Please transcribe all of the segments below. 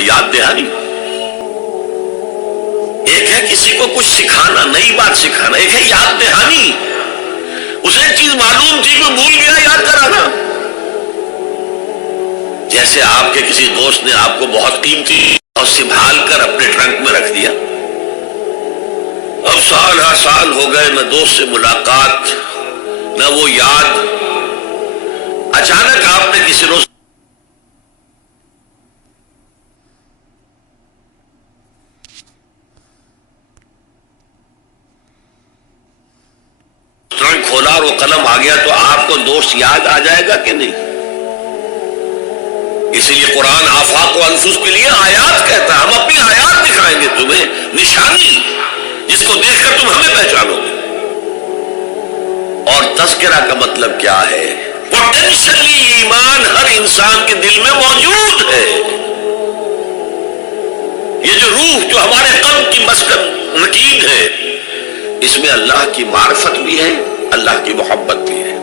یاد دہانی. ایک ہے کسی کو کچھ سکھانا، نئی بات سکھانا، ایک ہے یاد دہانی. اسے ایک چیز معلوم تھی کہ بھول گیا، یاد کرانا. جیسے آپ کے کسی دوست نے آپ کو بہت قیمتی اور سنبھال کر اپنے ٹرنک میں رکھ دیا. اب سال ہر سال ہو گئے، نہ دوست سے ملاقات، نہ وہ یاد. اچانک آپ نے کسی روز ٹرنک کھولا اور وہ قلم آ گیا، تو آپ کو دوست یاد آ جائے گا کہ نہیں؟ اسی لیے قرآن آفاق و انفس کے لیے آیات کہتا ہے. ہم اپنی آیات دکھائیں گے تمہیں، نشانی جس کو دیکھ کر تم ہمیں پہچانو گے. اور تذکرہ کا مطلب کیا ہے؟ پوٹینشلی ایمان ہر انسان کے دل میں موجود ہے. یہ جو روح جو ہمارے قلب کی مسکن رکید ہے، اس میں اللہ کی معرفت بھی ہے، اللہ کی محبت بھی ہے.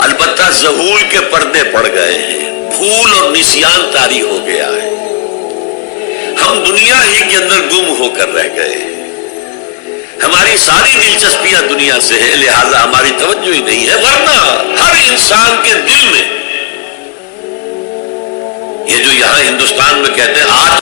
البتہ ظہور کے پردے پڑ گئے ہیں، بھول اور نسیان طاری ہو گیا ہے. ہم دنیا ہی کے اندر گم ہو کر رہ گئے ہیں. ہماری ساری دلچسپیاں دنیا سے ہیں، لہذا ہماری توجہ ہی نہیں ہے. ورنہ ہر انسان کے دل میں، یہ جو یہاں ہندوستان میں کہتے ہیں آج